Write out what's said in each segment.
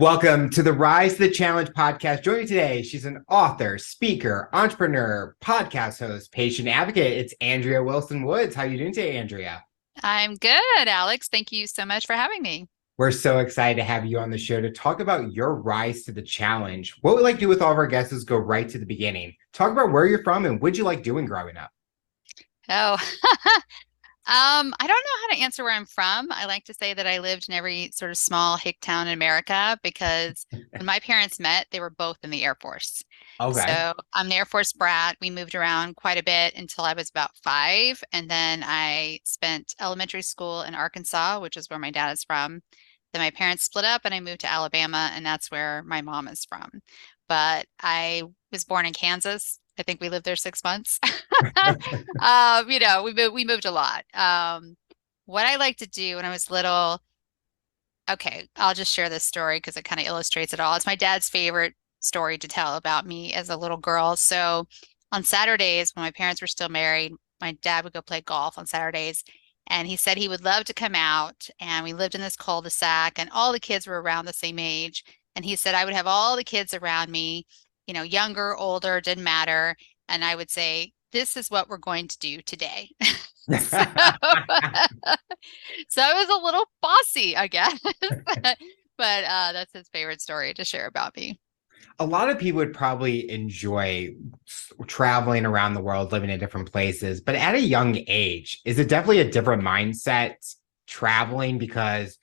Welcome to the Rise to the Challenge podcast. Joining me today, she's an author, speaker, entrepreneur, podcast host, patient advocate. It's Andrea Wilson Woods. How are you doing today, Andrea? I'm good, Alex. Thank you so much for having me. We're so excited to have you on the show to talk about your rise to the challenge. What we like to do with all of our guests is go right to the beginning. Talk about where you're from and what you like doing growing up. Oh, I don't know how to answer where I'm from. I like to say that I lived in every sort of small hick town in America because when my parents met, they were both in the Air Force. Okay. So I'm the Air Force brat. We moved around quite a bit until I was about 5. And then I spent elementary school in Arkansas, which is where my dad is from. Then my parents split up and I moved to Alabama, and that's where my mom is from. But I was born in Kansas. I think we lived there 6 months. We moved a lot. What I like to do when I was little, okay, I'll just share this story because it kind of illustrates it all. It's my dad's favorite story to tell about me as a little girl. So on Saturdays, when my parents were still married, my dad would go play golf on Saturdays. And he said he would love to come out. And we lived in this cul-de-sac, and all the kids were around the same age. And he said I would have all the kids around me, younger, older, didn't matter. And I would say, this is what we're going to do today. So, so I was a little bossy, I guess. But that's his favorite story to share about me. A lot of people would probably enjoy traveling around the world, living in different places, but at a young age, is it definitely a different mindset traveling? Because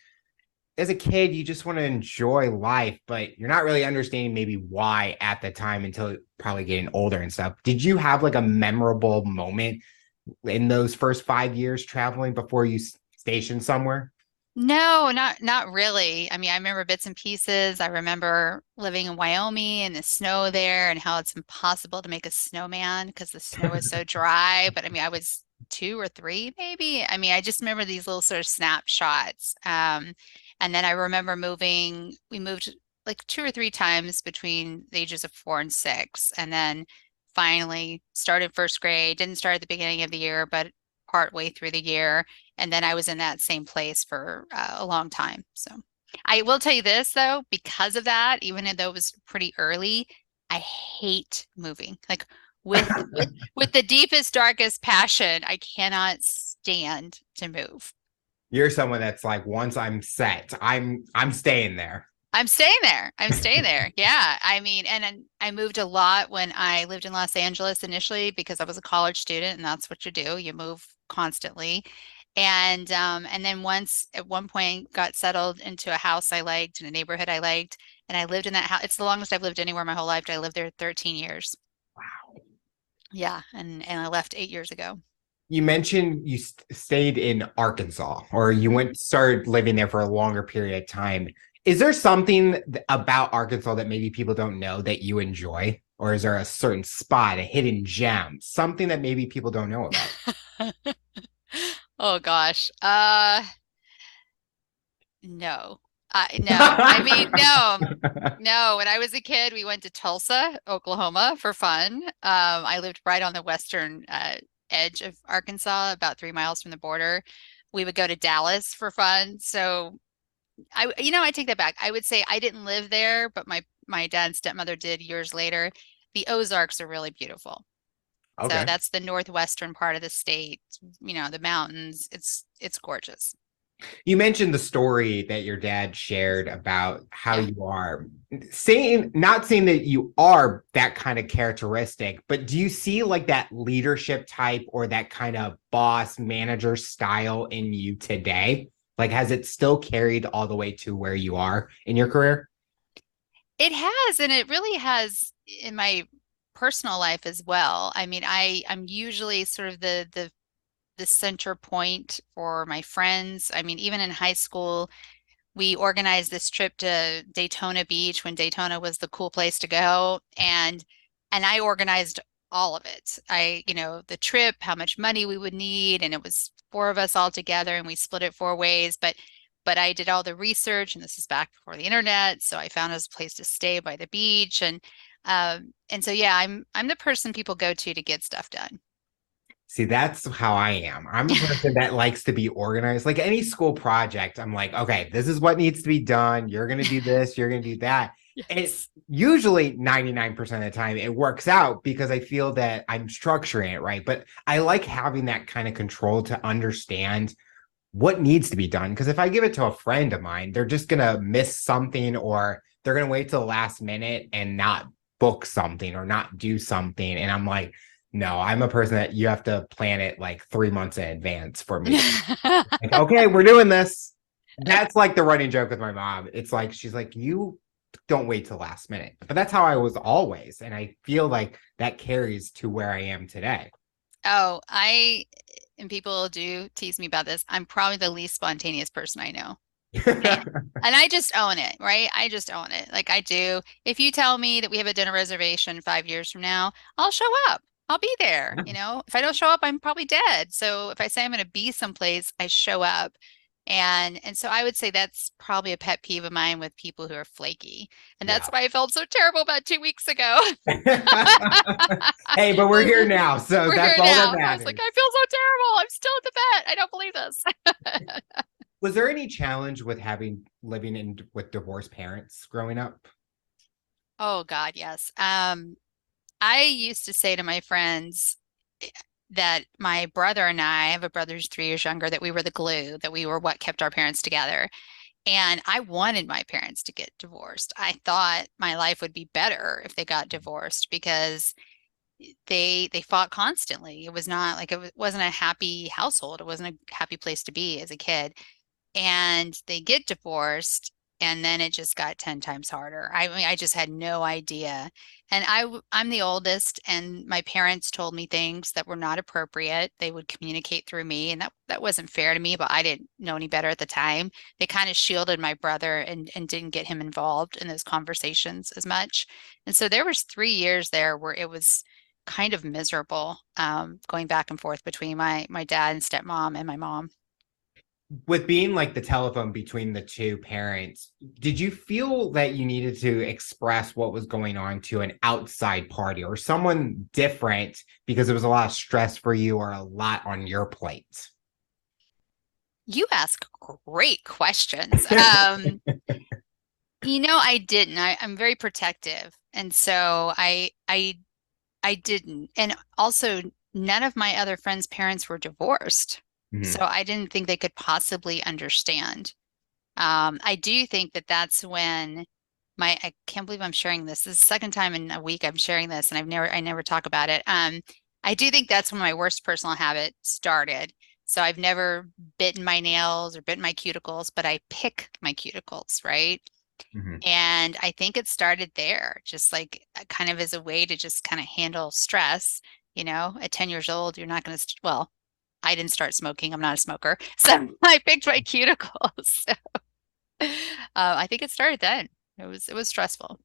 as a kid, you just want to enjoy life, but you're not really understanding maybe why at the time until probably getting older and stuff. Did you have like a memorable moment in those first 5 years traveling before you stationed somewhere? No, not really. I mean, I remember bits and pieces. I remember living in Wyoming and the snow there and how it's impossible to make a snowman because the snow is so dry. But I mean, I was 2 or 3 maybe. I mean, I just remember these little sort of snapshots. And then I remember we moved like 2 or 3 times between the ages of 4 and 6. And then finally started first grade, didn't start at the beginning of the year, but part way through the year, and then I was in that same place for a long time. So I will tell you this though, because of that, even though it was pretty early, I hate moving. Like with the deepest, darkest passion, I cannot stand to move. You're someone that's like, once I'm set, I'm staying there. I'm staying there. I'm staying there. Yeah. I mean, and then I moved a lot when I lived in Los Angeles initially because I was a college student, and that's what you do. You move constantly. And then once at one point got settled into a house I liked in a neighborhood I liked, and I lived in that house. It's the longest I've lived anywhere my whole life. I lived there 13 years. Yeah, and I left 8 years ago. You mentioned you stayed in Arkansas, or you went started living there for a longer period of time. Is there something about Arkansas that maybe people don't know that you enjoy? Or is there a certain spot, a hidden gem, something that maybe people don't know about? Oh gosh. No. No. I mean, no. No, when I was a kid, we went to Tulsa, Oklahoma for fun. I lived right on the western edge of Arkansas, about 3 miles from the border. We would go to Dallas for fun. So I take that back. I would say I didn't live there, but my dad and stepmother did years later. The Ozarks are really beautiful. So Okay. that's the northwestern part of the state, the mountains. It's gorgeous. You mentioned the story that your dad shared about how Yeah. you are not saying that you are that kind of characteristic, but do you see like that leadership type or that kind of boss manager style in you today? Like, has it still carried all the way to where you are in your career? It has, and it really has in my personal life as well. I mean, I'm usually sort of the center point for my friends. I mean, even in high school, we organized this trip to Daytona Beach when Daytona was the cool place to go, and I organized all of it. The trip, how much money we would need, and it was 4 of us all together, and we split it 4 ways. But I did all the research, and this is back before the internet, so I found us a place to stay by the beach, and so yeah, I'm the person people go to get stuff done. See, that's how I am. I'm a person that likes to be organized. Like any school project, I'm like, okay, this is what needs to be done. You're going to do this, you're going to do that. And Yes. usually 99% of the time it works out because I feel that I'm structuring it right. But I like having that kind of control to understand what needs to be done. Because if I give it to a friend of mine, they're just going to miss something or they're going to wait till the last minute and not book something or not do something. And I'm like, no, I'm a person that you have to plan it like 3 months in advance for me to like, okay, we're doing this. That's like the running joke with my mom. It's like, she's like, you don't wait till last minute. But that's how I was always. And I feel like that carries to where I am today. Oh, and people do tease me about this. I'm probably the least spontaneous person I know. And and I just own it, right? I just own it. Like I do. If you tell me that we have a dinner reservation 5 years from now, I'll show up. I'll be there. If I don't show up, I'm probably dead. So if I say I'm going to be someplace, I show up. And so I would say that's probably a pet peeve of mine with people who are flaky. And that's Yeah. why I felt so terrible about 2 weeks ago. Hey, but we're here now. So We're that's here all that now. I was like, matters. I feel so terrible. I'm still at the vet. I don't believe this. Was there any challenge with having living in with divorced parents growing up? Oh God, yes. I used to say to my friends that my brother and I have a brother who's 3 years younger, that we were the glue, that we were what kept our parents together. And I wanted my parents to get divorced. I thought my life would be better if they got divorced because they fought constantly. It was not like wasn't a happy household. It wasn't a happy place to be as a kid. And they get divorced, and then it just got 10 times harder. I mean, I just had no idea. And I'm the oldest, and my parents told me things that were not appropriate. They would communicate through me, and that wasn't fair to me, but I didn't know any better at the time. They kind of shielded my brother and didn't get him involved in those conversations as much. And so there was 3 years there where it was kind of miserable, going back and forth between my dad and stepmom and my mom. With being like the telephone between the two parents, did you feel that you needed to express what was going on to an outside party or someone different because it was a lot of stress for you or a lot on your plate? You ask great questions. I didn't. I'm very protective. And so I didn't. And also none of my other friends' parents were divorced. So Mhm. I didn't think they could possibly understand. I do think that that's when I can't believe I'm sharing this. This is the second time in a week I'm sharing this, and I never talk about it. I do think that's when my worst personal habit started. So I've never bitten my nails or bitten my cuticles, but I pick my cuticles, right? Mhm. And I think it started there, just like kind of as a way to just kind of handle stress. At 10 years old, you're not going to, well, I didn't start smoking. I'm not a smoker. So I picked my cuticles. I think it started then. It was stressful.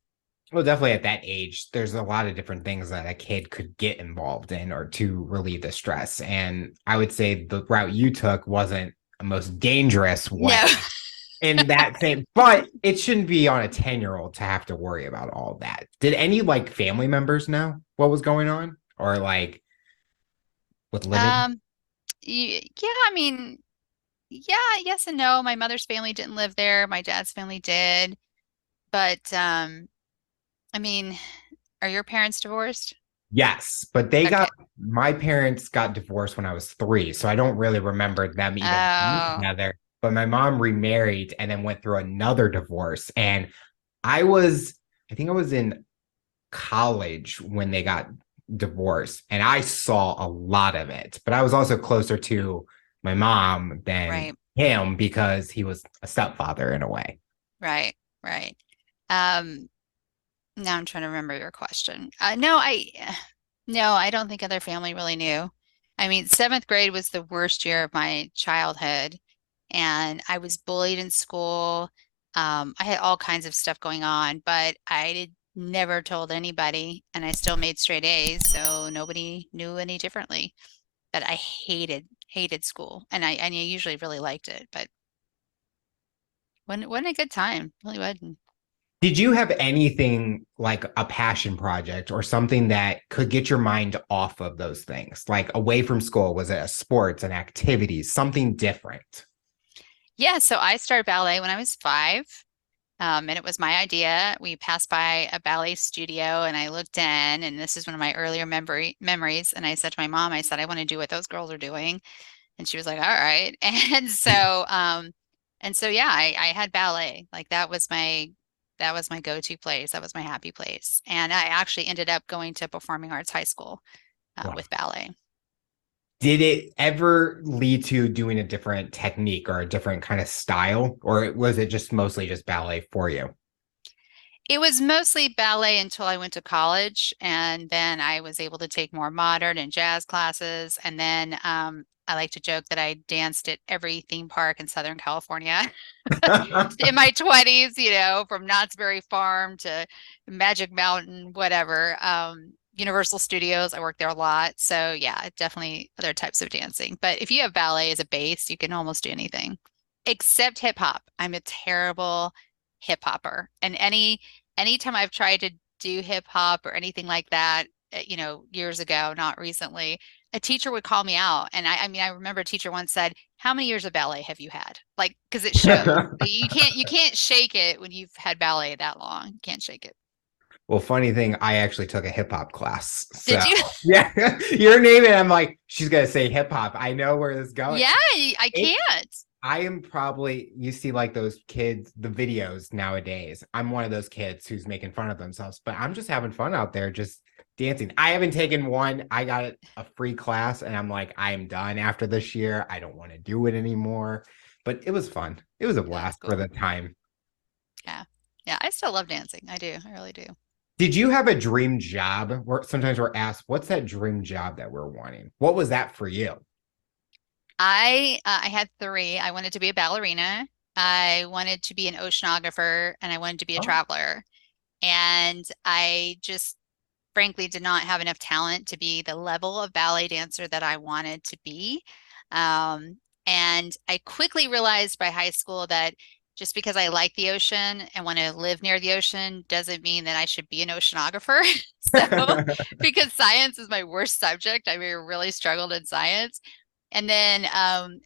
Well, definitely at that age, there's a lot of different things that a kid could get involved in or to relieve the stress. And I would say the route you took wasn't the most dangerous way No. in that same, but it shouldn't be on a 10-year-old to have to worry about all that. Did any like family members know what was going on or like with living? Um, yeah, I mean, yeah, yes and no. My mother's family didn't live there. My dad's family did. But I mean, are your parents divorced? Yes, but Okay. my parents got divorced when I was 3, so I don't really remember them even being Oh, together. But my mom remarried and then went through another divorce. And I was, I think I was in college when they got divorced, and I saw a lot of it. But I was also closer to my mom than right, him because he was a stepfather in a way. right, right. Um, Now I'm trying to remember your question. No, no, I don't think other family really knew. I mean, seventh grade was the worst year of my childhood, and I was bullied in school. I had all kinds of stuff going on, but I did never told anybody, and I still made straight A's, so nobody knew any differently. But I hated school, and I usually really liked it, but wasn't a good time. Really wasn't. Did you have anything like a passion project or something that could get your mind off of those things, like away from school? Was it a sports, an activities, something different? Yeah, so I started ballet when I was 5. And it was my idea. We passed by a ballet studio and I looked in, and this is one of my earlier memories. And I said to my mom, I said, I want to do what those girls are doing. And she was like, all right. And so yeah, I had ballet. Like that was my go-to place. That was my happy place. And I actually ended up going to performing arts high school Wow. with ballet. Did it ever lead to doing a different technique or a different kind of style, or was it just mostly just ballet for you? It was mostly ballet until I went to college, and then I was able to take more modern and jazz classes. And then I like to joke that I danced at every theme park in Southern California in my 20s, from Knott's Berry Farm to Magic Mountain, whatever. Universal Studios, I worked there a lot. So yeah, definitely other types of dancing. But if you have ballet as a base, you can almost do anything except hip hop. I'm a terrible hip hopper. And anytime I've tried to do hip hop or anything like that, years ago, not recently, a teacher would call me out. And I mean, I remember a teacher once said, "How many years of ballet have you had?" Like, because it shows. You can't shake it when you've had ballet that long. You can't shake it. Well, funny thing, I actually took a hip hop class. So Did you? yeah, your name it. I'm like, she's gonna say hip hop. I know where this is going. Yeah, I It can't. I am probably, you see like those kids, the videos nowadays. I'm one of those kids who's making fun of themselves, but I'm just having fun out there, just dancing. I haven't taken one. I got a free class and I'm like, I am done after this year. I don't want to do it anymore. But it was fun. It was a That's blast for cool. the time. Yeah. Yeah, I still love dancing. I do. I really do. Did you have a dream job? Sometimes we're asked, what's that dream job that we're wanting? What was that for you? I had three. I wanted to be a ballerina, I wanted to be an oceanographer, and I wanted to be a Oh. traveler. And I just frankly did not have enough talent to be the level of ballet dancer that I wanted to be. Um, and I quickly realized by high school that just because I like the ocean and want to live near the ocean doesn't mean that I should be an oceanographer. So, because science is my worst subject, I really struggled in science. And then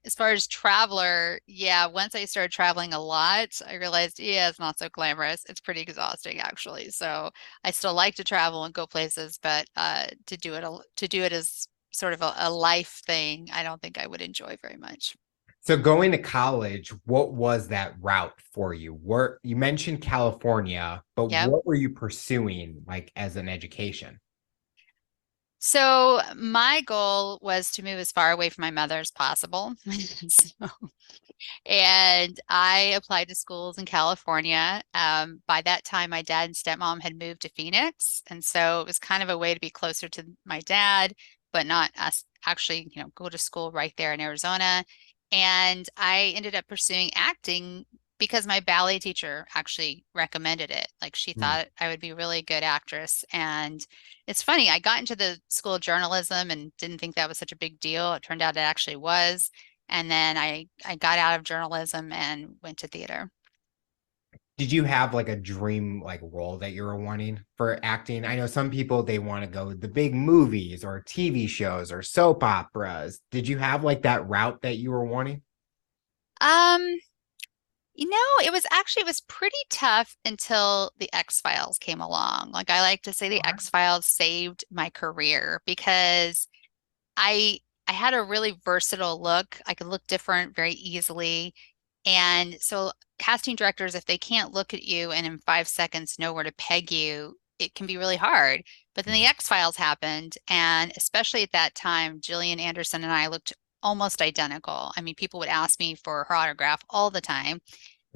as far as traveler, yeah, once I started traveling a lot, I realized, yeah, it's not so glamorous. It's pretty exhausting actually. So I still like to travel and go places, but to do it as sort of a life thing, I don't think I would enjoy very much. So going to college, what was that route for you? Where you mentioned California, but Yep. what were you pursuing like as an education? So my goal was to move as far away from my mother as possible. So and I applied to schools in California. By that time, my dad and stepmom had moved to Phoenix, and so it was kind of a way to be closer to my dad, but not us actually, go to school right there in Arizona. And I ended up pursuing acting because my ballet teacher actually recommended it. Like she Hmm. thought I would be a really good actress. And it's funny, I got into the school of journalism and didn't think that was such a big deal. It turned out it actually was. And then I got out of journalism and went to theater. Did you have like a dream like role that you were wanting for acting? I know some people they want to go the big movies or TV shows or soap operas. Did you have like that route that you were wanting? Um, it was pretty tough until the X-Files came along. Like I like to say the X-Files saved my career because I I had a really versatile look. I could look different very easily. And so casting directors, if they can't look at you and in 5 seconds know where to peg you, it can be really hard. But then the X-Files happened, and especially at that time, Gillian Anderson and I looked almost identical. I mean, people would ask me for her autograph all the time,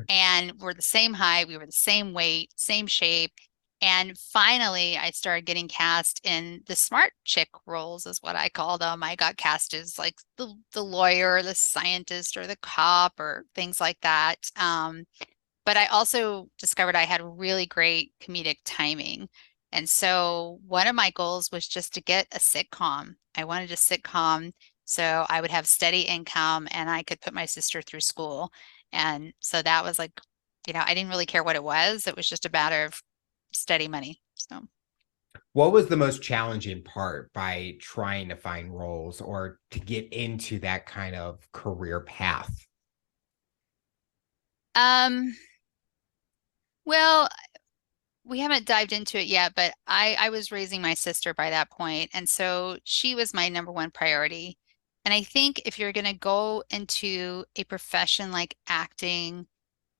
and we're the same height, we were the same weight, same shape. And finally, I started getting cast in the smart chick roles, is what I call them. I got cast as like the lawyer, the scientist, or the cop, or things like that. But I also discovered I had really great comedic timing. And so one of my goals was just to get a sitcom. I wanted a sitcom so I would have steady income and I could put my sister through school. And so that was like I didn't really care what it was. It was just a matter of steady money. So, What was the most challenging part by trying to find roles or to get into that kind of career path? um, well, we haven't dived into it yet, but I was raising my sister by that point, and so she was my number one priority. And I think if you're going to go into a profession like acting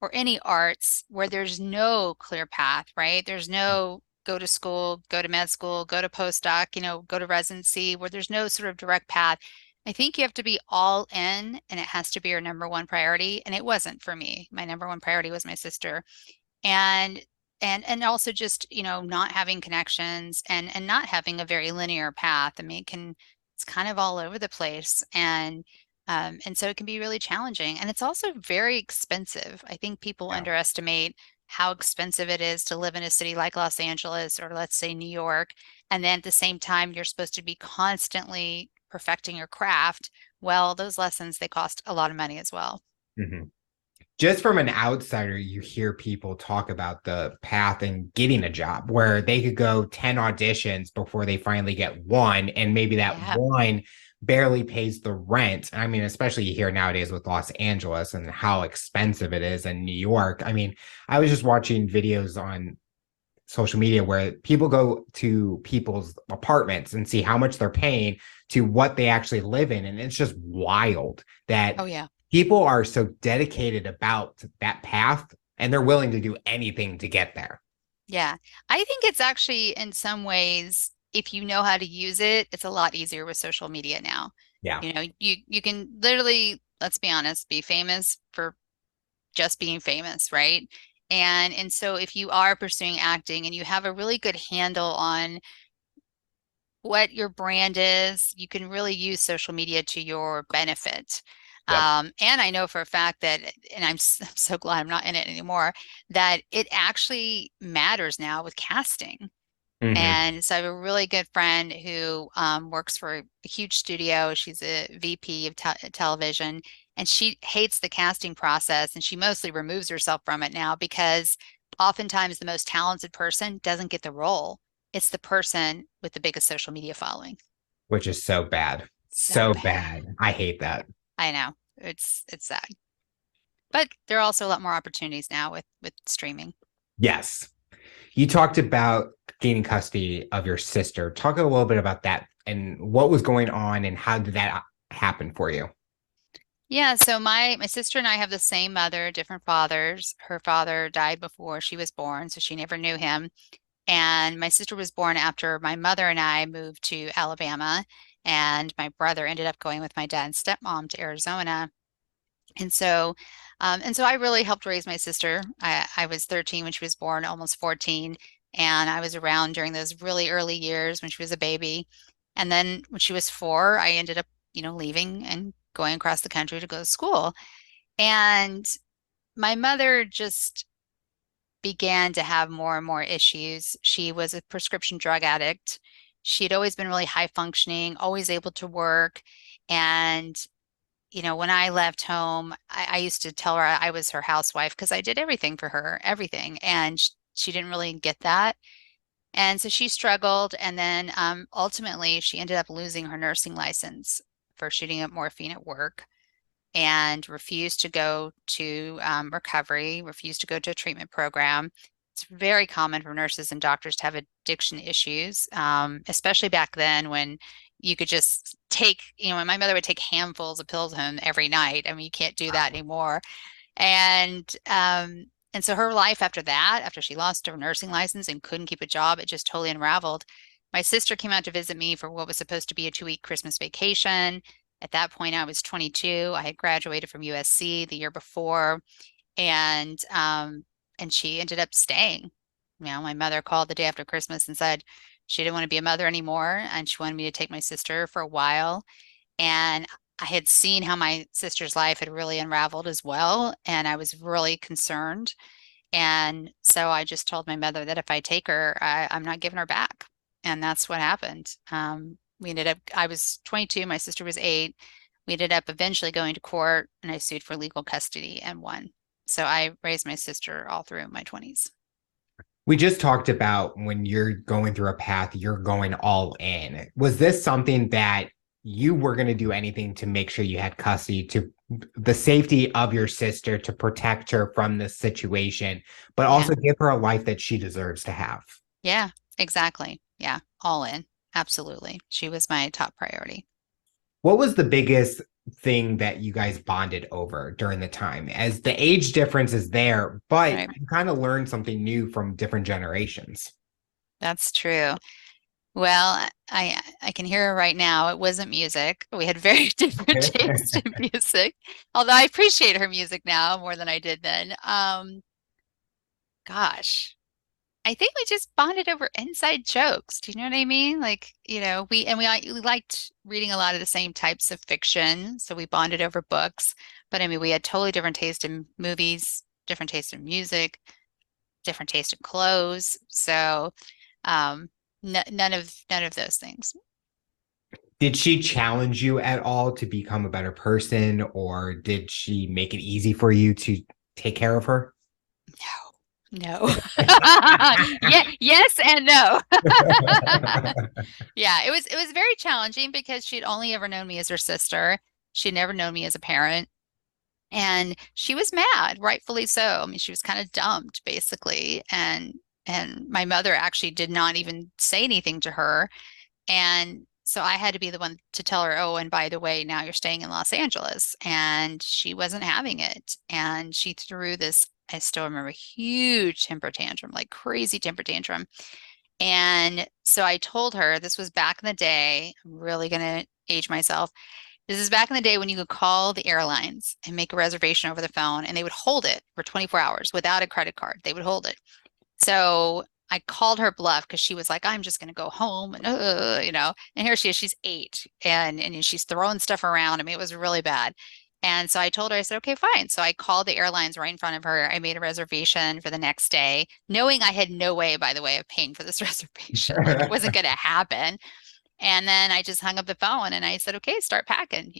or any arts where there's no clear path, right? There's no go to school, go to med school, go to postdoc, go to residency, where there's no sort of direct path. I think you have to be all in and it has to be your number one priority. And it wasn't for me. My number one priority was my sister. And and also just, not having connections and not having a very linear path. I mean, it's kind of all over the place. And so it can be really challenging. And it's also very expensive. I think people Yeah. underestimate how expensive it is to live in a city like Los Angeles or let's say New York. And then at the same time, you're supposed to be constantly perfecting your craft. Well, those lessons, they cost a lot of money as well. Mhm. Just from an outsider, you hear people talk about the path and getting a job where they could go 10 auditions before they finally get one, and maybe that Yeah. one barely pays the rent. I mean, especially here nowadays with Los Angeles and how expensive it is in New York. I mean, I was just watching videos on social media where people go to people's apartments and see how much they're paying to what they actually live in. And it's just wild that Oh, yeah. people are so dedicated about that path and they're willing to do anything to get there. Yeah. I think it's actually in some ways, if you know how to use it, it's a lot easier with social media now. Yeah. You can literally, let's be honest, be famous for just being famous, right? And so if you are pursuing acting and you have a really good handle on what your brand is, you can really use social media to your benefit. Yep. And I know for a fact that, and I'm so glad I'm not in it anymore, that it actually matters now with casting. Hmm. And so I have a really good friend who works for a huge studio. She's a VP of television, and she hates the casting process, and she mostly removes herself from it now because oftentimes the most talented person doesn't get the role. It's the person with the biggest social media following. Which is so bad. So So bad. bad. I hate that. I know. It's sad. But there are also a lot more opportunities now with streaming. Yes. You talked about gaining custody of your sister. Talk a little bit about that and what was going on and how did that happen for you? Yeah, so my sister and I have the same mother, different fathers. Her father died before she was born, so she never knew him. And my sister was born after my mother and I moved to Alabama, and my brother ended up going with my dad and stepmom to Arizona. And so I really helped raise my sister. I was 13 when she was born, almost 14, and I was around during those really early years when she was a baby. And then when she was 4, I ended up, leaving and going across the country to go to school. And my mother just began to have more and more issues. She was a prescription drug addict. She'd always been really high functioning, always able to work. And when I left home, I used to tell her I was her housewife because I did everything for her, everything. And she didn't really get that. And so she struggled. And then ultimately, she ended up losing her nursing license for shooting up morphine at work and refused to go to recovery, refused to go to a treatment program. It's very common for nurses and doctors to have addiction issues, especially back then when you could just take, and my mother would take handfuls of pills home every night. I mean, you can't do that Wow. anymore. And so her life after that, after she lost her nursing license and couldn't keep a job, it just totally unraveled. My sister came out to visit me for what was supposed to be a 2-week Christmas vacation. At that point, I was 22. I had graduated from USC the year before, and she ended up staying. My mother called the day after Christmas and said she didn't want to be a mother anymore, and she wanted me to take my sister for a while. And I had seen how my sister's life had really unraveled as well, and I was really concerned. And so I just told my mother that if I take her, I'm not giving her back. And that's what happened. I was 22, my sister was 8. We ended up eventually going to court, and I sued for legal custody and won. So I raised my sister all through my 20s. We just talked about when you're going through a path, you're going all in. Was this something that you were going to do anything to make sure you had custody to the safety of your sister to protect her from this situation, but Yeah. also give her a life that she deserves to have? Yeah, exactly. Yeah, all in. Absolutely. She was my top priority. What was the biggest thing that you guys bonded over during the time? As the age difference is there, but Right. you kind of learned something new from different generations. That's true. Well, I can hear her right now. It wasn't music. We had very different taste in music. Although I appreciate her music now more than I did then. Gosh. I think we just bonded over inside jokes. Do you know what I mean? Like, we liked reading a lot of the same types of fiction, so we bonded over books. But I mean, we had totally different taste in movies, different taste in music, different taste in clothes. So, um, none of those things. Did she challenge you at all to become a better person, or did she make it easy for you to take care of her? No, no. Yeah, yes and no. Yeah, it was very challenging because she'd only ever known me as her sister. She'd never known me as a parent. And she was mad, rightfully so. I mean, she was kind of dumped basically. And my mother actually did not even say anything to her. And so I had to be the one to tell her, oh, and by the way, now you're staying in Los Angeles. And she wasn't having it. And she threw this, I still remember, huge temper tantrum, like crazy temper tantrum. And so I told her this was back in the day. I'm really going to age myself. This is back in the day when you could call the airlines and make a reservation over the phone, and they would hold it for 24 hours without a credit card. They would hold it. So I called her bluff because she was like, I'm just going to go home and here she is, she's 8 and she's throwing stuff around. I mean, it was really bad. And so I told her, I said, okay, fine. So I called the airlines right in front of her. I made a reservation for the next day, knowing I had no way, by the way, of paying for this reservation. Like it wasn't going to happen. And then I just hung up the phone and I said, okay, start packing,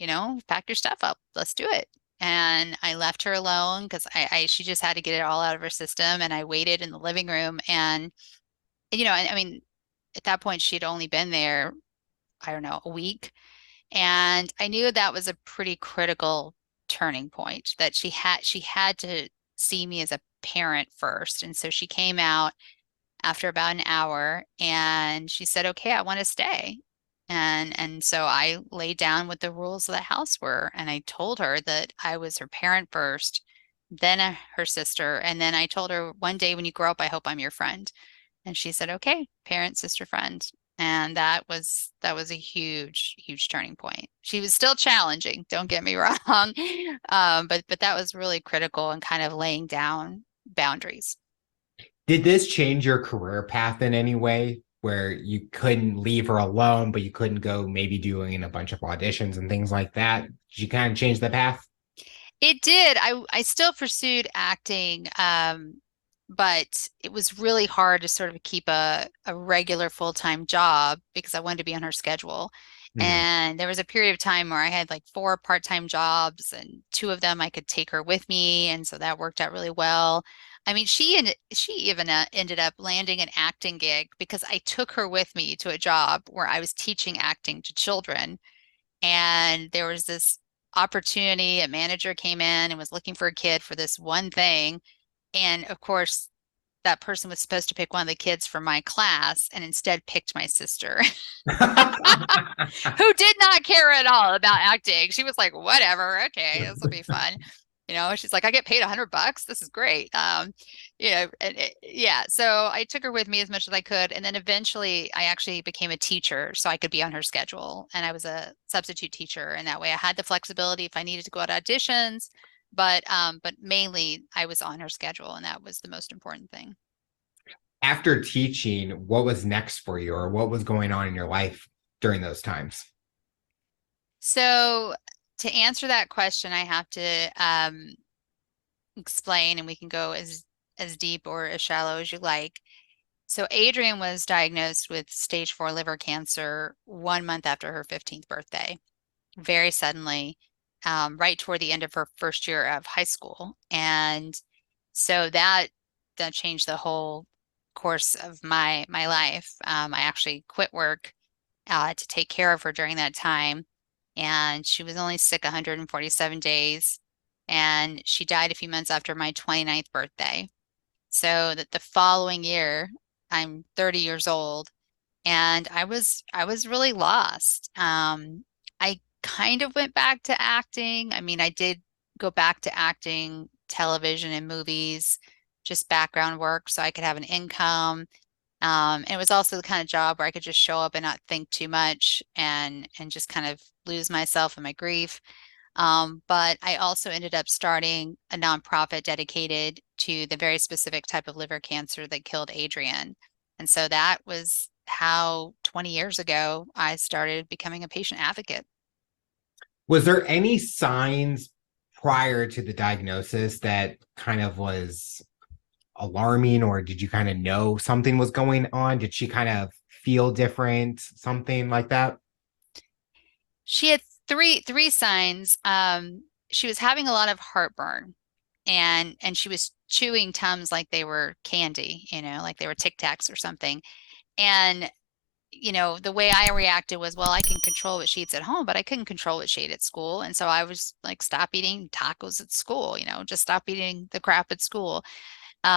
pack your stuff up. Let's do it. And I left her alone because she just had to get it all out of her system. And I waited in the living room and, I mean, at that point she'd only been there, I don't know, a week. And I knew that was a pretty critical turning point that she had to see me as a parent first. And so she came out after about an hour and she said, okay, I want to stay. And so I laid down what the rules of the house were. And I told her that I was her parent first, then her sister. And then I told her one day when you grow up, I hope I'm your friend. And she said, okay, parent, sister, friend. And that was a huge, huge turning point. She was still challenging, don't get me wrong. But that was really critical in kind of laying down boundaries. Did this change your career path in any way where you couldn't leave her alone, but you couldn't go maybe doing a bunch of auditions and things like that? Did you kind of change the path? It did. I still pursued acting, but it was really hard to sort of keep a regular full-time job because I wanted to be on her schedule. Mhm. And there was a period of time where I had like 4 part-time jobs, and 2 of them I could take her with me, and so that worked out really well. I mean, she even ended up landing an acting gig because I took her with me to a job where I was teaching acting to children, and there was this opportunity. A manager came in and was looking for a kid for this one thing. And of course, that person was supposed to pick one of the kids from my class and instead picked my sister, who did not care at all about acting. She was like, whatever, okay, this will be fun. She's like, I get paid $100. This is great. Yeah. So I took her with me as much as I could. And then eventually I actually became a teacher so I could be on her schedule. And I was a substitute teacher. And that way I had the flexibility if I needed to go out auditions. But mainly I was on her schedule, and that was the most important thing. After teaching, what was next for you, or what was going on in your life during those times? So to answer that question, I have to explain, and we can go as deep or as shallow as you like. So Adrian was diagnosed with stage 4 liver cancer 1 month after her 15th birthday, very suddenly. right toward the end of her first year of high school. And so that changed the whole course of my life. I actually quit work to take care of her during that time, and she was only sick 147 days, and she died a few months after my 29th birthday. So that the following year, I'm 30 years old, and I was really lost. I kind of went back to acting. I mean, I did go back to acting television and movies, just background work so I could have an income. And it was also the kind of job where I could just show up and not think too much and just kind of lose myself in my grief. But I also ended up starting a nonprofit dedicated to the very specific type of liver cancer that killed Adrian. And so that was how 20 years ago I started becoming a patient advocate. Was there any signs prior to the diagnosis that kind of was alarming, or did you kind of know something was going on? Did she kind of feel different, something like that? She had three signs. She was having a lot of heartburn, and she was chewing Tums like they were candy, like they were Tic Tacs or something. And the way I reacted was, well, I can control what she eats at home, but I couldn't control what she ate at school. And so I was like, stop eating tacos at school, just stop eating the crap at school. So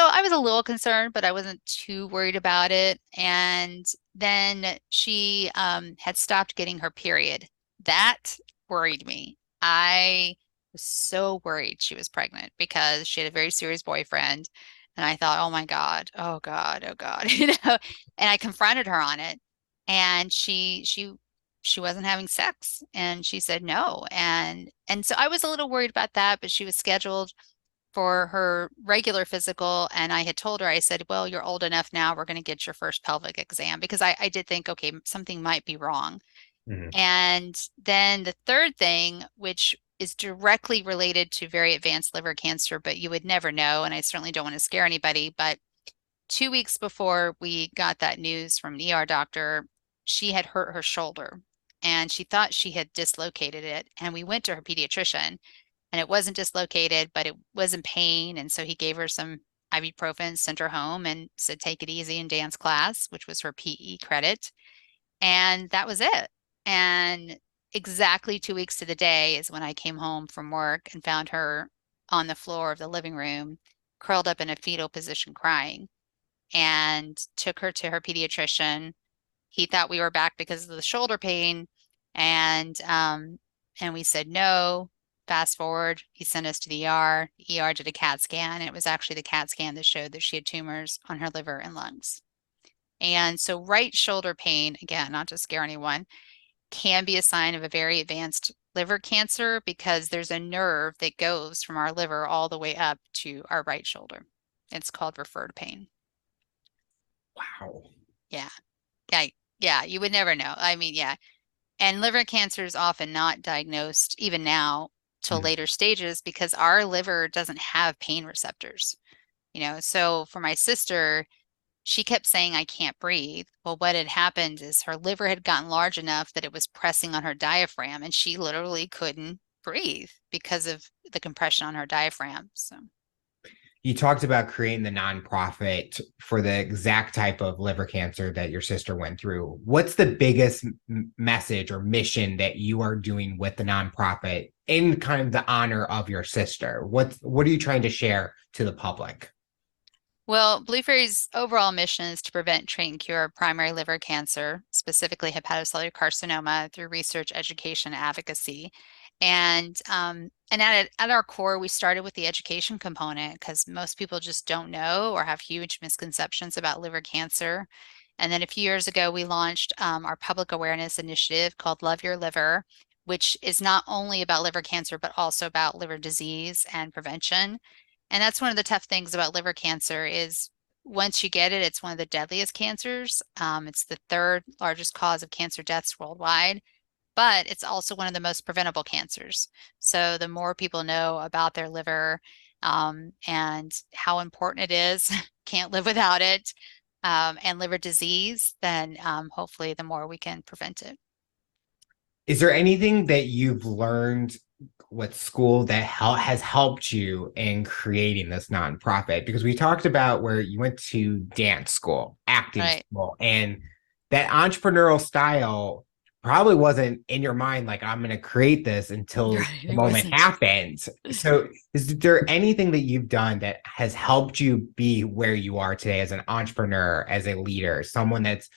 I was a little concerned, but I wasn't too worried about it. And then she had stopped getting her period. That worried me. I was so worried she was pregnant because she had a very serious boyfriend. And I thought, oh my God, oh God, oh God, and I confronted her on it. And she wasn't having sex, and she said no. And so I was a little worried about that, but she was scheduled for her regular physical, and I had told her, I said, well, you're old enough now, we're going to get your first pelvic exam, because I did think, okay, something might be wrong. Mhm. And then the third thing, which is directly related to very advanced liver cancer, but you would never know, and I certainly don't want to scare anybody, but 2 weeks before we got that news from an ER doctor, she had hurt her shoulder, and she thought she had dislocated it, and we went to her pediatrician, and it wasn't dislocated, but it was in pain. And so he gave her some ibuprofen, sent her home, and said, take it easy in dance class, which was her PE credit. And that was it. And exactly 2 weeks to the day is when I came home from work and found her on the floor of the living room, curled up in a fetal position crying, and took her to her pediatrician. He thought we were back because of the shoulder pain, and we said no. Fast forward, he sent us to the ER. The ER did a CAT scan, and it was actually the CAT scan that showed that she had tumors on her liver and lungs. And so right shoulder pain, again, not to scare anyone, can be a sign of a very advanced liver cancer, because there's a nerve that goes from our liver all the way up to our right shoulder. It's called referred pain. Wow. Yeah. Yeah. Yeah. You would never know. I mean, yeah. And liver cancer is often not diagnosed, even now, till Mhm. later stages, because our liver doesn't have pain receptors. So for my sister, she kept saying, I can't breathe. Well, what had happened is her liver had gotten large enough that it was pressing on her diaphragm, and she literally couldn't breathe because of the compression on her diaphragm. So, You talked about creating the nonprofit for the exact type of liver cancer that your sister went through. What's the biggest message or mission that you are doing with the nonprofit in kind of the honor of your sister? What are you trying to share to the public? well, Blue Fairy's overall mission is to prevent, treat, and cure primary liver cancer, specifically hepatocellular carcinoma, through research, education, advocacy. And at our core, we started with the education component because most people just don't know or have huge misconceptions about liver cancer. And then a few years ago, we launched our public awareness initiative called Love Your Liver, which is not only about liver cancer, but also about liver disease and prevention. And that's one of the tough things about liver cancer is once you get it, it's one of the deadliest cancers. It's the third largest cause of cancer deaths worldwide, but it's also one of the most preventable cancers. So the more people know about their liver, and how important it is, can't live without it, and liver disease, then hopefully the more we can prevent it. Is there anything that you've learned with school that has helped you in creating this nonprofit? Because we talked about where you went to dance school, acting Right. school, and that entrepreneurial style probably wasn't in your mind like I'm going to create this until Right. the It moment wasn't. happened. So, is there anything that you've done that has helped you be where you are today as an entrepreneur, as a leader, someone that's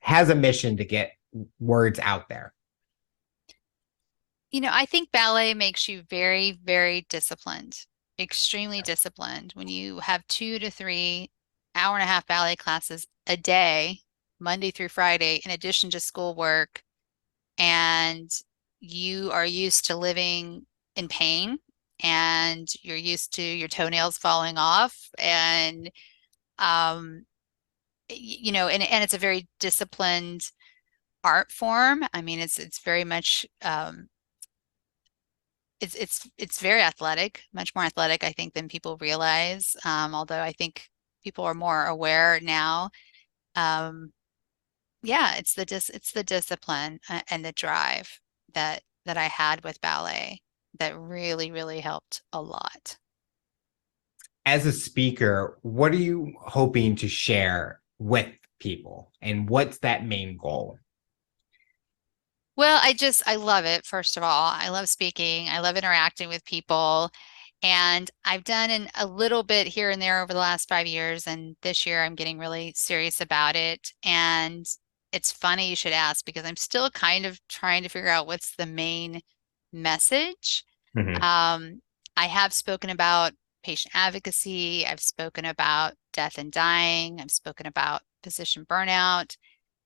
has a mission to get words out there? I think ballet makes you very, very disciplined, extremely disciplined. When you have 2 to 3 hour-and-a-half ballet classes a day, Monday through Friday, in addition to schoolwork, and you are used to living in pain, and you're used to your toenails falling off, and and it's a very disciplined art form. I mean, it's very much it's very athletic, much more athletic, I think, than people realize. Although I think people are more aware now. Um, yeah, it's the discipline and the drive that I had with ballet that really, really helped a lot. As a speaker, what are you hoping to share with people? And what's that main goal? Well, I love it, first of all. I love speaking. I love interacting with people. And I've done a little bit here and there over the last 5 years. And this year I'm getting really serious about it. And it's funny you should ask because I'm still kind of trying to figure out what's the main message. Mhm. Um, I have spoken about patient advocacy. I've spoken about death and dying. I've spoken about physician burnout.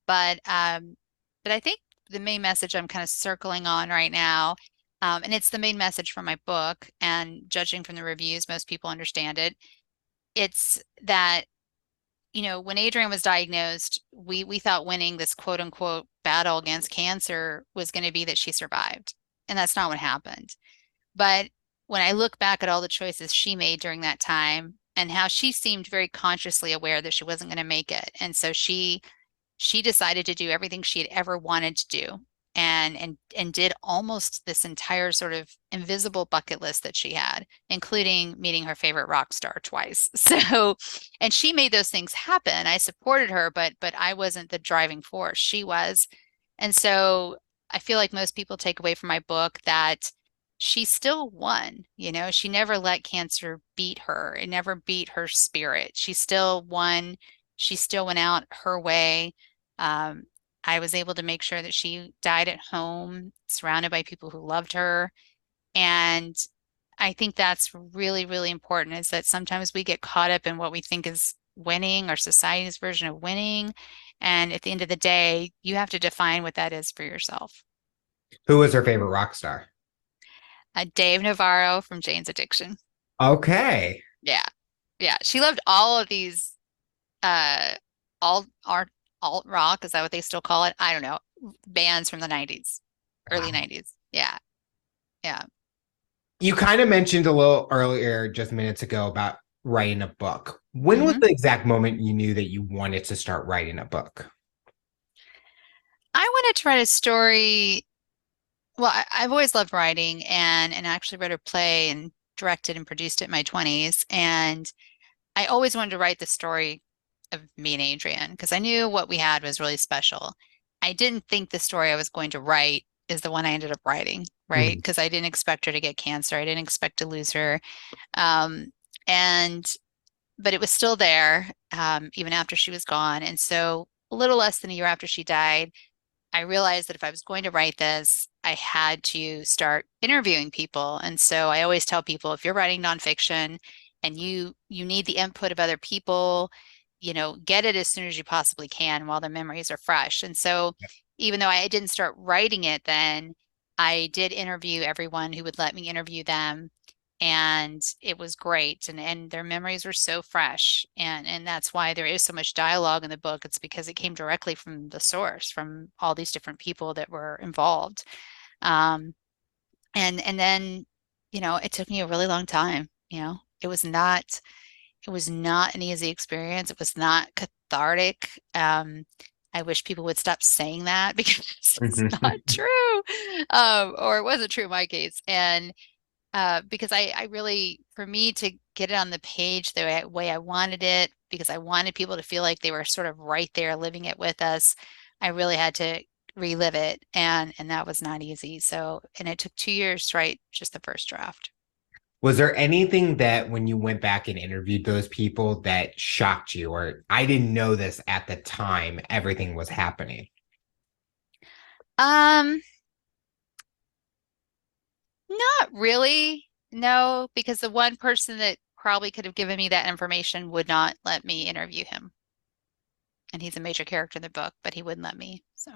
But I think the main message I'm kind of circling on right now, and it's the main message from my book, and judging from the reviews, most people understand it. It's that, when Adrian was diagnosed, we thought winning this quote unquote battle against cancer was going to be that she survived. And that's not what happened. But when I look back at all the choices she made during that time and how she seemed very consciously aware that she wasn't going to make it. And so she decided to do everything she had ever wanted to do, and did almost this entire sort of invisible bucket list that she had, including meeting her favorite rock star twice. So, and she made those things happen. I supported her, but I wasn't the driving force. She was. And so I feel like most people take away from my book that she still won. She never let cancer beat her. It never beat her spirit. She still won. She still went out her way. um, I was able to make sure that she died at home, surrounded by people who loved her. And I think that's really, really important, is that sometimes we get caught up in what we think is winning, or society's version of winning. And at the end of the day, you have to define what that is for yourself. Who was her favorite rock star? Dave Navarro from Jane's Addiction. Okay. Yeah. Yeah. She loved all of these uh art alt rock, is that what they still call it? I don't know, bands from the 90s, early Wow. 90s. Yeah. Yeah. You kind of mentioned a little earlier, just minutes ago, about writing a book. When was hmm the exact moment you knew that you wanted to start writing a book? I wanted to write a story. Well, I've always loved writing, and actually wrote a play and directed and produced it in my 20s. And I always wanted to write the story of me and Adrian because I knew what we had was really special. I didn't think the story I was going to write is the one I ended up writing, right? Mhm. Because I didn't expect her to get cancer. I didn't expect to lose her. Um, and but it was still there, even after she was gone. And so a little less than a year after she died, I realized that if I was going to write this, I had to start interviewing people. And so I always tell people, if you're writing nonfiction and you need the input of other people, get it as soon as you possibly can while the memories are fresh. And so even though I didn't start writing it then, I did interview everyone who would let me interview them. And it was great. And their memories were so fresh. And that's why there is so much dialogue in the book. It's because it came directly from the source, from all these different people that were involved. Um, and then, it took me a really long time. It was not an easy experience. It was not cathartic. I wish people would stop saying that because it's not Mhm. true. Or it wasn't true in my case. And because I really, for me to get it on the page the way I wanted it, because I wanted people to feel like they were sort of right there living it with us, I really had to relive it, and that was not easy. So, and it took 2 years to write just the first draft. Was there anything that when you went back and interviewed those people that shocked you, or I didn't know this at the time, everything was happening? Um, Not really. No, because the one person that probably could have given me that information would not let me interview him. And he's a major character in the book, but he wouldn't let me. So.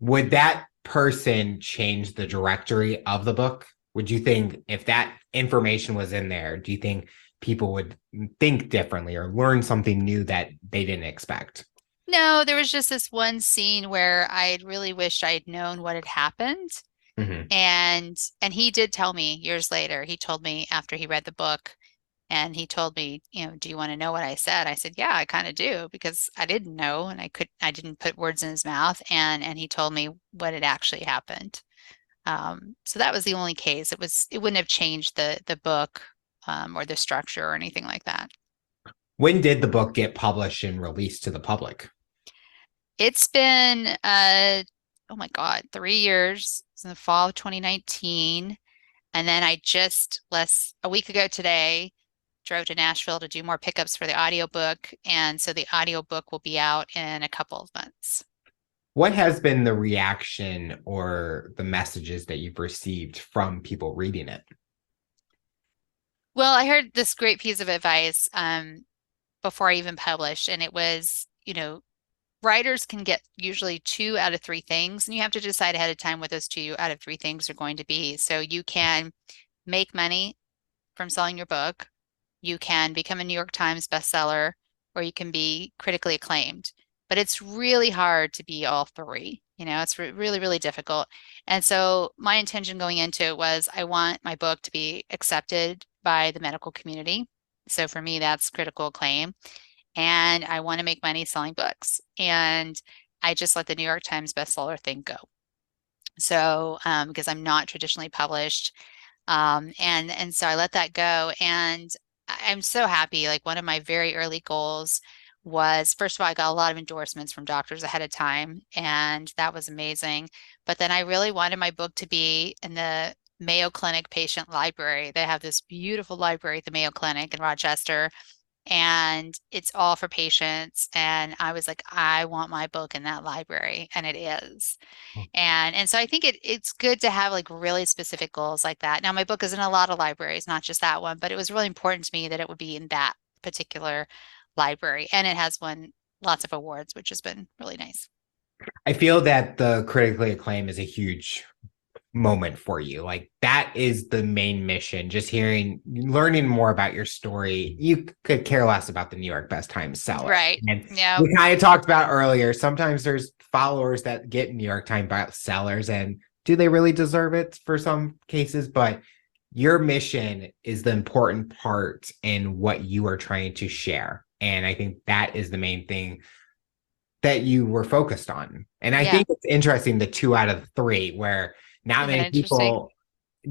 Would that person change the directory of the book? Would you think if that information was in there, do you think people would think differently or learn something new that they didn't expect? No, there was just this one scene where I really wished I had known what had happened. Mhm. And he did tell me years later, he told me after he read the book, and he told me, do you want to know what I said? I said, yeah, I kind of do, because I didn't know, and I didn't put words in his mouth, and he told me what had actually happened. So that was the only case. It wouldn't have changed the book, or the structure or anything like that. When did the book get published and released to the public? It's been oh my God, 3 years. It's in the fall of 2019. And then I just a week ago today drove to Nashville to do more pickups for the audiobook. And so the audiobook will be out in a couple of months. What has been the reaction or the messages that you've received from people reading it? Well, I heard this great piece of advice before I even published, and it was, writers can get usually 2 out of 3 things, and you have to decide ahead of time what those 2 out of 3 things are going to be. So you can make money from selling your book, you can become a New York Times bestseller, or you can be critically acclaimed. But it's really hard to be all three. It's really, really difficult. And so my intention going into it was I want my book to be accepted by the medical community. So for me, that's critical acclaim. And I want to make money selling books. And I just let the New York Times bestseller thing go. So, because I'm not traditionally published, and so I let that go, and I'm so happy. Like, one of my very early goals was, first of all, I got a lot of endorsements from doctors ahead of time, and that was amazing. But then I really wanted my book to be in the Mayo Clinic patient library. They have this beautiful library at the Mayo Clinic in Rochester, and it's all for patients. And I was like, I want my book in that library, and it is. And so I think it's good to have like really specific goals like that. Now my book is in a lot of libraries, not just that one, but it was really important to me that it would be in that particular library. And it has won lots of awards, which has been really nice. I feel that the critically acclaim is a huge moment for you. Like that is the main mission. Just learning more about your story. You could care less about the New York Best Times seller. Right. And Yeah. we kind of talked about earlier. Sometimes there's followers that get New York Times bestsellers, and do they really deserve it for some cases? But your mission is the important part in what you are trying to share. And I think that is the main thing that you were focused on. And I Yeah. think it's interesting the 2 out of 3, where not Isn't that many interesting? people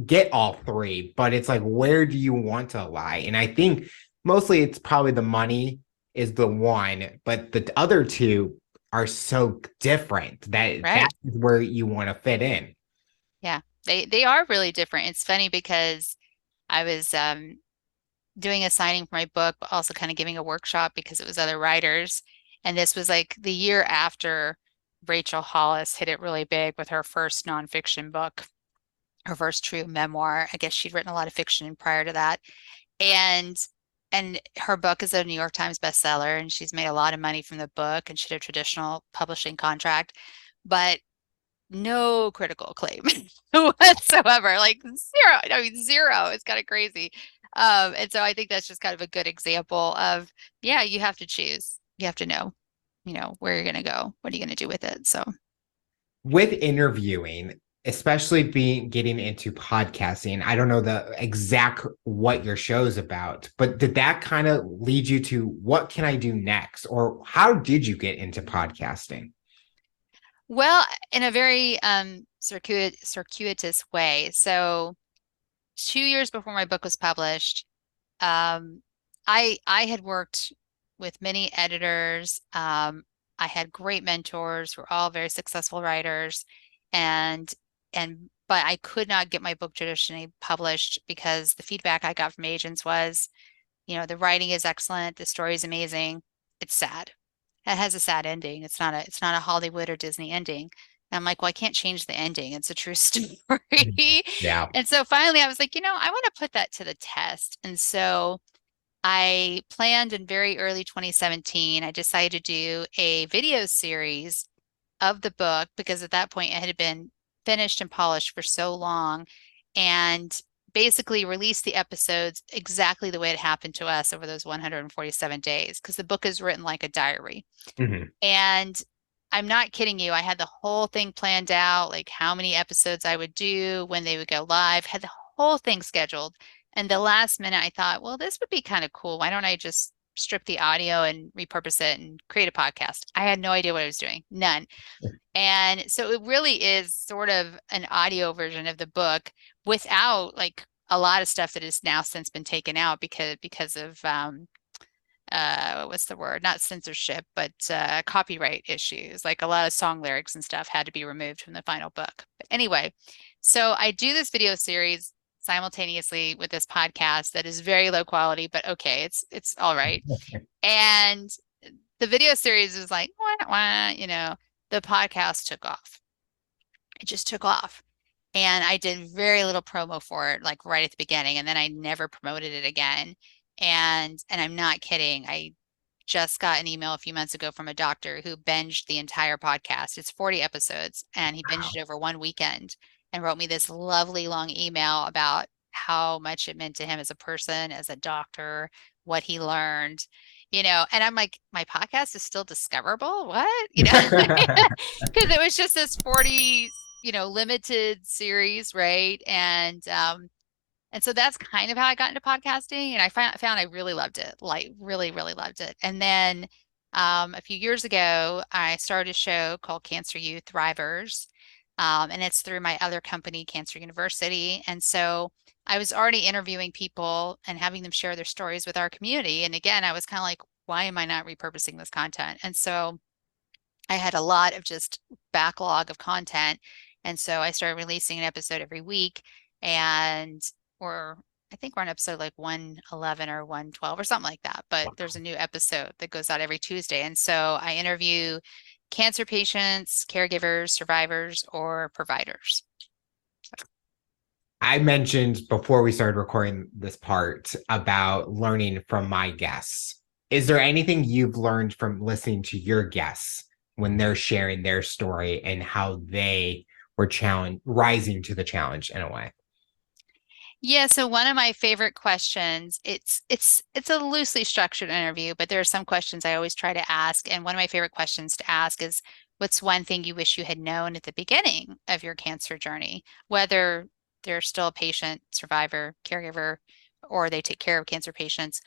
get all three, but it's like, where do you want to lie? And I think mostly it's probably the money is the one, but the other two are so different that Right. that's where you want to fit in. Yeah. They are really different. It's funny because I was doing a signing for my book, but also kind of giving a workshop because it was other writers. And this was like the year after Rachel Hollis hit it really big with her first nonfiction book, her first true memoir. I guess she'd written a lot of fiction prior to that. And and her book is a New York Times bestseller, and she's made a lot of money from the book, and she had a traditional publishing contract, but no critical acclaim whatsoever, like zero. I mean, zero. It's kind of crazy. And so I think that's just kind of a good example of, yeah, you have to choose. You have to know, where you're going to go. What are you going to do with it? So, With interviewing, especially being getting into podcasting. I don't know the exact what your show's about, but did that kind of lead you to what can I do next? Or how did you get into podcasting? Well, in a very circuitous way. So 2 years before my book was published, um, I had worked with many editors. I had great mentors who were all very successful writers, and but I could not get my book traditionally published because the feedback I got from agents was, the writing is excellent, the story is amazing, it's sad. It has a sad ending. It's not a Hollywood or Disney ending. And I'm like, well, I can't change the ending. It's a true story. Yeah. And so finally I was like, I want to put that to the test. And so I planned in very early 2017, I decided to do a video series of the book because at that point it had been finished and polished for so long, and basically release the episodes exactly the way it happened to us over those 147 days, because the book is written like a diary. Mhm. And I'm not kidding you. I had the whole thing planned out, like how many episodes I would do, when they would go live, had the whole thing scheduled. And the last minute, I thought, well, this would be kind of cool. Why don't I just strip the audio and repurpose it and create a podcast? I had no idea what I was doing, none. And so it really is sort of an audio version of the book without like a lot of stuff that has now since been taken out because of what's the word? Not censorship, but copyright issues. Like a lot of song lyrics and stuff had to be removed from the final book. But anyway, so I do this video series simultaneously with this podcast that is very low quality, but okay, it's all right. And the video series is like, wah, wah, the podcast took off. It just took off. And I did very little promo for it, like right at the beginning, and then I never promoted it again. And I'm not kidding. I just got an email a few months ago from a doctor who binged the entire podcast. It's 40 episodes, and he binged it over one weekend and wrote me this lovely long email about how much it meant to him as a person, as a doctor, what he learned, and I'm like, my podcast is still discoverable? What? Because it was just this 40, limited series, right? And so that's kind of how I got into podcasting, and I found I really loved it, like really, really loved it. And then a few years ago, I started a show called Cancer Youth Thrivers, and it's through my other company, Cancer University. And so I was already interviewing people and having them share their stories with our community. And again, I was kind of like, why am I not repurposing this content? And so I had a lot of just backlog of content. And so I started releasing an episode every week, and or I think we're on episode like 111 or 112 or something like that. But there's a new episode that goes out every Tuesday. And so I interview cancer patients, caregivers, survivors, or providers. I mentioned before we started recording this part about learning from my guests. Is there anything you've learned from listening to your guests when they're sharing their story and how they were rising to the challenge in a way? Yeah, so one of my favorite questions, it's a loosely structured interview, but there are some questions I always try to ask. And one of my favorite questions to ask is, what's one thing you wish you had known at the beginning of your cancer journey, whether they're still a patient, survivor, caregiver, or they take care of cancer patients.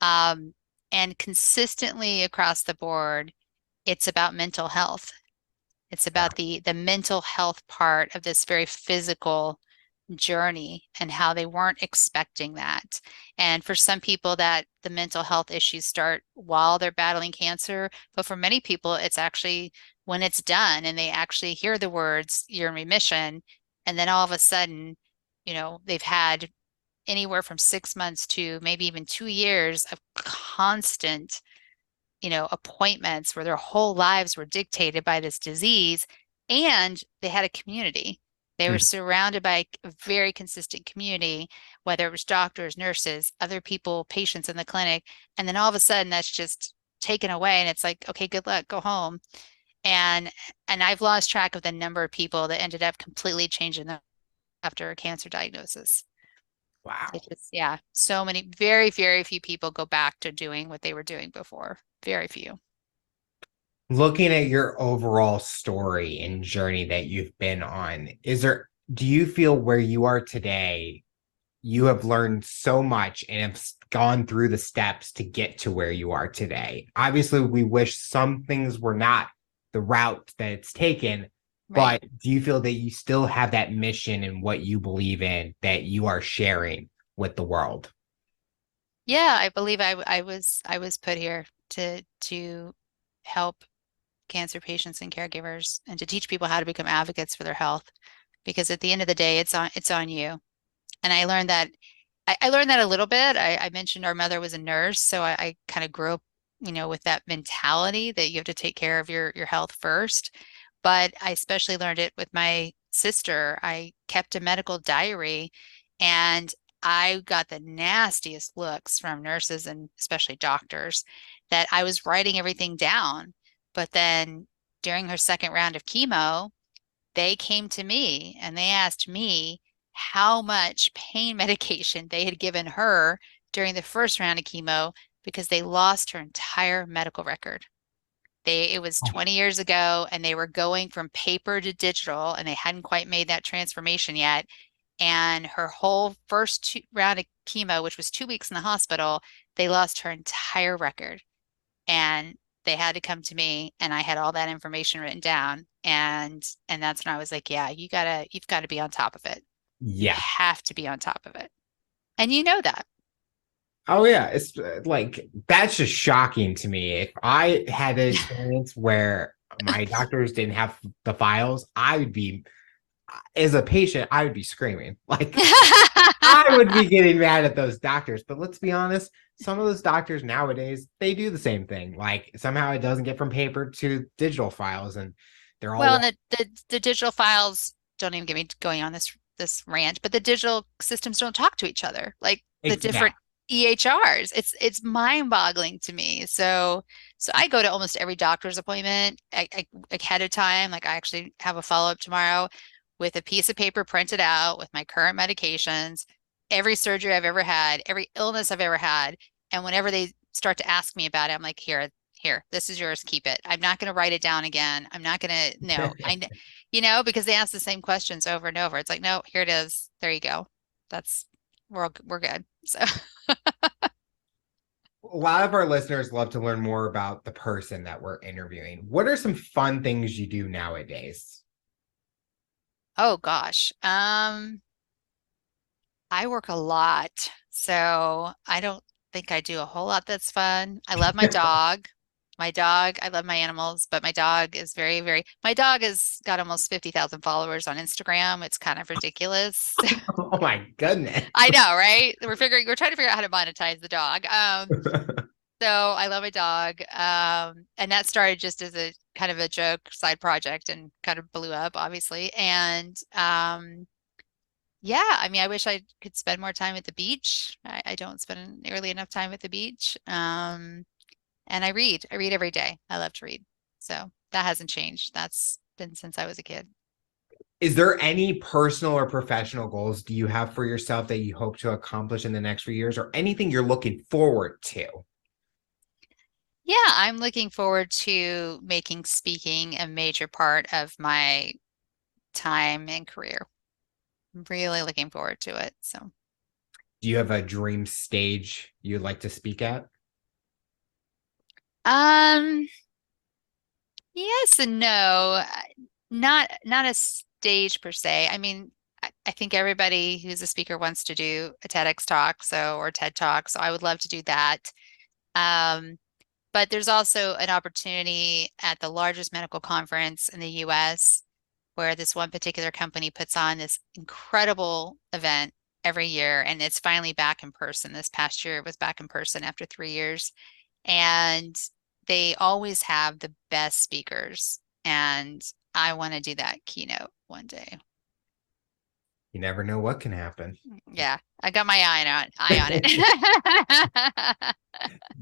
And consistently across the board, it's about mental health. It's about the mental health part of this very physical journey and how they weren't expecting that. And for some people, that the mental health issues start while they're battling cancer, but for many people it's actually when it's done and they actually hear the words, you're in remission, and then all of a sudden, they've had anywhere from 6 months to maybe even 2 years of constant, appointments where their whole lives were dictated by this disease, and they had a community. They were surrounded by a very consistent community, whether it was doctors, nurses, other people, patients in the clinic. And then all of a sudden that's just taken away. And it's like, okay, good luck, go home. And I've lost track of the number of people that ended up completely changing them after a cancer diagnosis. Wow. It's just, yeah, so many, very, very few people go back to doing what they were doing before. Very few. Looking at your overall story and journey that you've been on, do you feel where you are today, you have learned so much and have gone through the steps to get to where you are today? Obviously, we wish some things were not the route that it's taken, Right. but do you feel that you still have that mission and what you believe in that you are sharing with the world? Yeah, I believe I was put here to help cancer patients and caregivers and to teach people how to become advocates for their health. Because at the end of the day, it's on you. And I learned that I learned that a little bit. I mentioned our mother was a nurse, so I kind of grew up, with that mentality that you have to take care of your health first. But I especially learned it with my sister. I kept a medical diary, and I got the nastiest looks from nurses and especially doctors that I was writing everything down. But then during her second round of chemo, they came to me and they asked me how much pain medication they had given her during the first round of chemo because they lost her entire medical record. It was 20 years ago and they were going from paper to digital and they hadn't quite made that transformation yet. And her whole first round of chemo, which was 2 weeks in the hospital, they lost her entire record. And they had to come to me and I had all that information written down. And that's when I was like, yeah, you've got to be on top of it. You Yeah. have to be on top of it. And you know that. Oh yeah, it's like that's just shocking to me. If I had an experience where my doctors didn't have the files, I would be, as a patient, I would be screaming. Like I would be getting mad at those doctors. But let's be honest, some of those doctors nowadays, they do the same thing. Like somehow it doesn't get from paper to digital files and they're Well, all and the digital files, don't even get me going on this rant, but the digital systems don't talk to each other. Like the yeah. different EHRs. It's mind-boggling to me. So I go to almost every doctor's appointment ahead of time. Like I actually have a follow-up tomorrow with a piece of paper printed out with my current medications, every surgery I've ever had, every illness I've ever had. And whenever they start to ask me about it, I'm like, here, this is yours, keep it. I'm not going to write it down again. I'm not going to, no, because they ask the same questions over and over. It's like, no, here it is. There you go. That's, we're good. So, A lot of our listeners love to learn more about the person that we're interviewing. What are some fun things you do nowadays? oh gosh. I work a lot, so I don't think I do a whole lot that's fun. I love my dog. I love my animals, but my dog is my dog has got almost 50,000 followers on Instagram. It's kind of ridiculous. Oh my goodness. I know, right? We're trying to figure out how to monetize the dog. So I love my dog. And that started just as a kind of a joke side project and kind of blew up, obviously. And yeah, I mean, I wish I could spend more time at the beach. I don't spend nearly enough time at the beach. And I read. I read every day. I love to read. So that hasn't changed. That's been since I was a kid. Is there any personal or professional goals do you have for yourself that you hope to accomplish in the next few years or anything you're looking forward to? Yeah, I'm looking forward to making speaking a major part of my time and career. I'm really looking forward to it. So, Do you have a dream stage you'd like to speak at? um, yes and no. Not a stage per se. I mean, I think everybody who's a speaker wants to do a TEDx talk, or TED talk. So I would love to do that. Um, but there's also an opportunity at the largest medical conference in the US where this one particular company puts on this incredible event every year, and it's finally back in person. This past year it was back in person after 3 years. And they always have the best speakers. And I want to do that keynote one day. You never know what can happen. Yeah, I got my eye on it.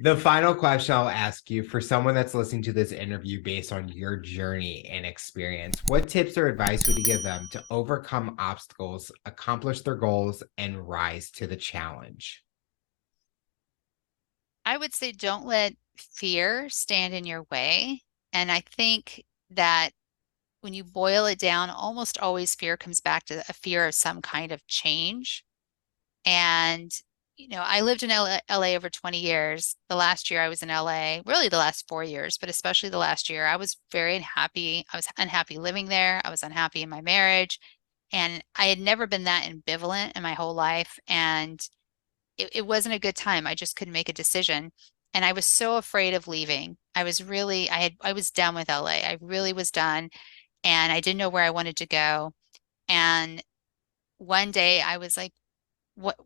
The final question I'll ask you for someone that's listening to this interview based on your journey and experience, what tips or advice would you give them to overcome obstacles, accomplish their goals, and rise to the challenge? I would say don't let fear stand in your way. And I think that when you boil it down, almost always fear comes back to a fear of some kind of change. And, I lived in LA over 20 years. The last year I was in LA, really the last 4 years, but especially the last year, I was very unhappy. I was unhappy living there. I was unhappy in my marriage. And I had never been that ambivalent in my whole life. And it wasn't a good time. I just couldn't make a decision. And I was so afraid of leaving. I was done with LA. I really was done. And I didn't know where I wanted to go. And one day I was like, what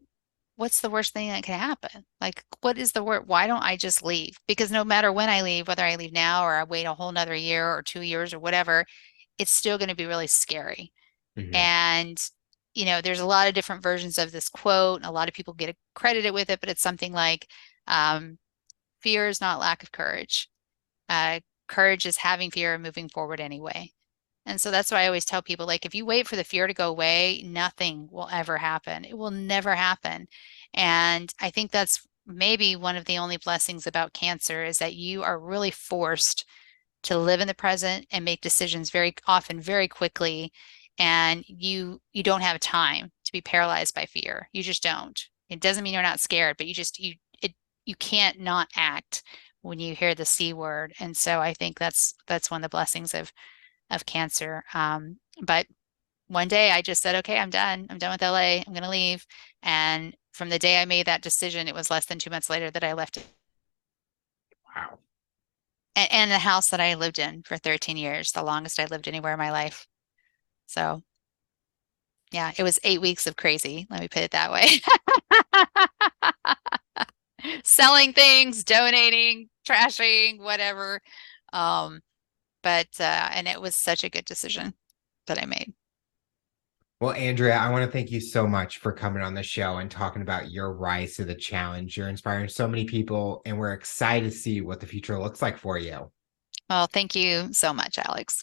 what's the worst thing that can happen? Like, what is the word? Why don't I just leave? Because no matter when I leave, whether I leave now or I wait a whole nother year or 2 years or whatever, it's still going to be really scary. Mhm. And, there's a lot of different versions of this quote, and a lot of people get credited with it, but it's something like, um, fear is not lack of courage. Courage is having fear and moving forward anyway. And so that's why I always tell people, like, if you wait for the fear to go away, nothing will ever happen. It will never happen. And I think that's maybe one of the only blessings about cancer is that you are really forced to live in the present and make decisions very often, very quickly. And you don't have time to be paralyzed by fear. You just don't. It doesn't mean you're not scared, but you can't not act when you hear the C word. And so I think that's one of the blessings of cancer. But one day I just said, okay, I'm done. I'm done with LA. I'm going to leave. And from the day I made that decision, it was less than 2 months later that I left it. Wow. And the house that I lived in for 13 years, the longest I lived anywhere in my life. So yeah, it was 8 weeks of crazy. Let me put it that way. Selling things, donating, trashing, whatever. Um, but and it was such a good decision that I made. Well, Andrea, I want to thank you so much for coming on the show and talking about your rise to the challenge. You're inspiring so many people, and we're excited to see what the future looks like for you. Well, thank you so much, Alex.